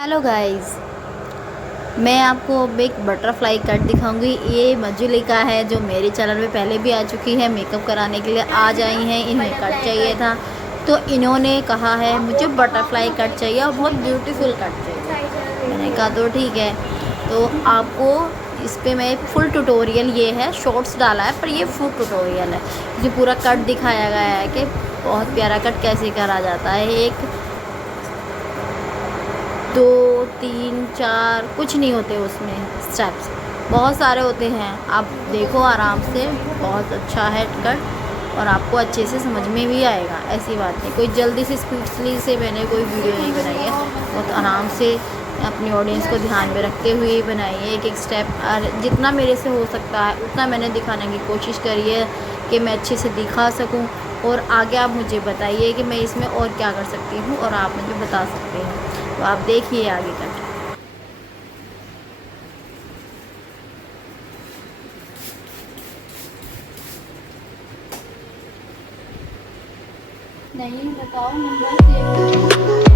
Hello guys, मैं आपको अब एक बटरफ्लाई कट दिखाऊंगी। ये मंजुली का है जो मेरे चैनल में पहले भी आ चुकी है। मेकअप कराने के लिए आज आई हैं। इन्हें कट चाहिए था तो इन्होंने कहा है मुझे बटरफ्लाई कट चाहिए और बहुत ब्यूटीफुल कट चाहिए। मैंने कहा तो ठीक है। तो आपको इस पे मैं फुल ट्यूटोरियल, ये है शॉर्ट्स डाला है पर ये फुल ट्यूटोरियल है। जो पूरा कट दिखाया गया है कि बहुत प्यारा कट कैसे करा जाता है। एक दो तीन चार कुछ नहीं होते उसमें स्टेप्स, बहुत सारे होते हैं। आप देखो आराम से, बहुत अच्छा है कट और आपको अच्छे से समझ में भी आएगा। ऐसी बात नहीं, कोई जल्दी से स्पीडली से मैंने कोई वीडियो नहीं बनाई है। बहुत आराम से अपनी ऑडियंस को ध्यान में रखते हुए ही बनाई है। एक एक स्टेप और जितना मेरे से हो सकता है उतना मैंने दिखाने की कोशिश करी है कि मैं अच्छे से दिखा सकूं। और आगे आप मुझे बताइए कि मैं इसमें और क्या कर सकती हूँ और आप मुझे बता सकते हैं। तो आप देखिए आगे का। नहीं बताओ नंबर सेव।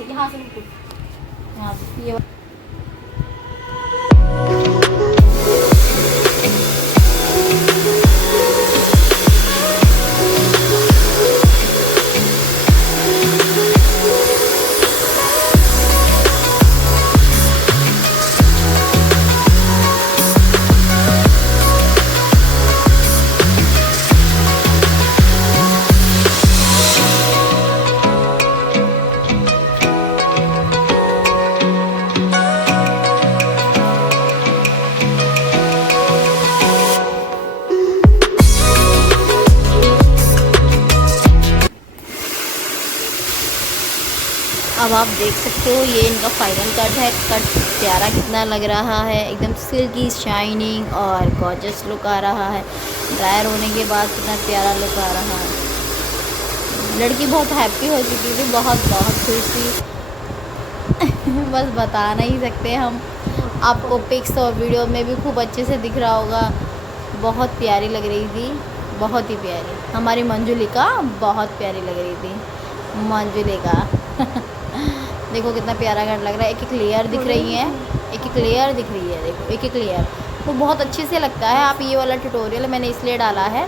से, यहाँ से बिल्कुल, यहाँ से ये अब आप देख सकते हो ये इनका फाइनल कट है। कट प्यारा कितना लग रहा है, एकदम सिल्की शाइनिंग और गॉर्जियस लुक आ रहा है। ड्रायर होने के बाद कितना प्यारा लुक आ रहा है। लड़की बहुत हैप्पी हो चुकी थी, बहुत बहुत खुश थी बस बता नहीं सकते हम। आपको पिक्स और वीडियो में भी खूब अच्छे से दिख रहा होगा। बहुत प्यारी लग रही थी, बहुत ही प्यारी। हमारी मंजुलिका बहुत प्यारी लग रही थी, मंजुलिका देखो कितना प्यारा कट लग रहा है। एक एक लेयर दिख रही है, एक एक लेयर दिख रही है, देखो एक एक लेयर, वो बहुत अच्छे से लगता है। आप ये वाला ट्यूटोरियल मैंने इसलिए डाला है,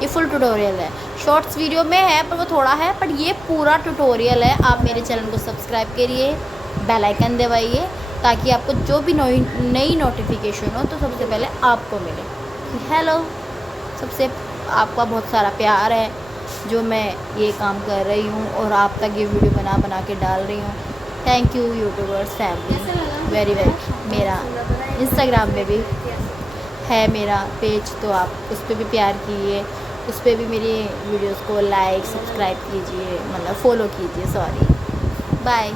ये फुल ट्यूटोरियल है, शॉर्ट्स वीडियो में है पर वो थोड़ा है, पर ये पूरा ट्यूटोरियल है। आप मेरे चैनल को सब्सक्राइब करिए, बेल आइकन दबाइए, ताकि आपको जो भी नई नोटिफिकेशन हो तो सबसे पहले आपको मिले। हेलो, सबसे आपका बहुत सारा प्यार है जो मैं ये काम कर रही हूँ और आप तक ये वीडियो बना के डाल रही हूँ। Thank you YouTubers family very very. मेरा इंस्टाग्राम पे भी है मेरा पेज, तो आप उस पर भी प्यार कीजिए, उस पर भी मेरी वीडियोस को लाइक सब्सक्राइब कीजिए, मतलब फॉलो कीजिए, सॉरी। बाय।